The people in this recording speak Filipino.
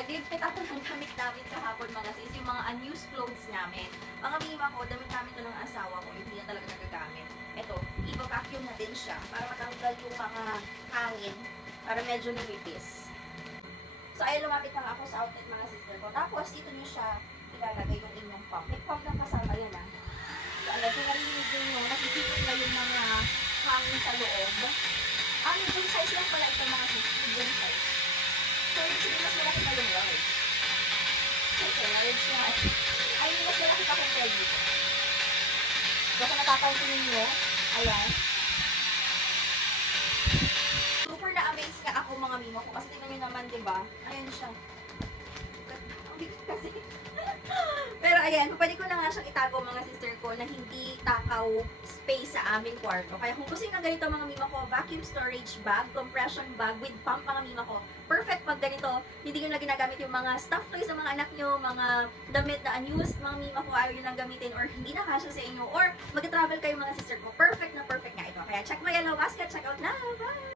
Nag-lift ako ng damit namin kahapon mga sis, yung mga unused clothes namin. Mga mima ko, damit namin ito ng asawa ko, yung hindi na talaga nagagamit. Ito, i-vacuum na din siya para matanggal yung mga hangin, para medyo lumipis. So, ay lumapit lang ako sa outlet mga sister ko. Tapos, dito nyo siya ilalagay yung inyong pump. May pump lang kasama yan ah. So, alam ko narinig nyo, nakikita na yung mga hangin sa loob. Medium size lang pala ito mga sis, medium size. So, ibig sabihin mas malaki pa yung large. Okay, large nga. Ay, mas malaki pa kung large dito. So, kung natapansin ninyo, ayan. Super na-amaze nga ako mga mimo ko. Kasi tingnan nyo naman, diba? Ayan siya. Ang bigat kasi. Pero ayan, pwede ko na nga siyang itago mga sister ko na hindi takaw space sa aming kwarto. Kaya kung gusto nyo ganito mga mima ko, vacuum storage bag, compression bag with pump mga mima ko, perfect pag ganito. Hindi nyo na ginagamit yung mga stuff toys ng mga anak nyo, mga damit na unused, mga mima ko ayaw nyo lang gamitin or hindi na kasya sa inyo or mag-travel kayo mga sister ko. Perfect na perfect nga ito. Kaya check my yellow basket, check out na! Bye!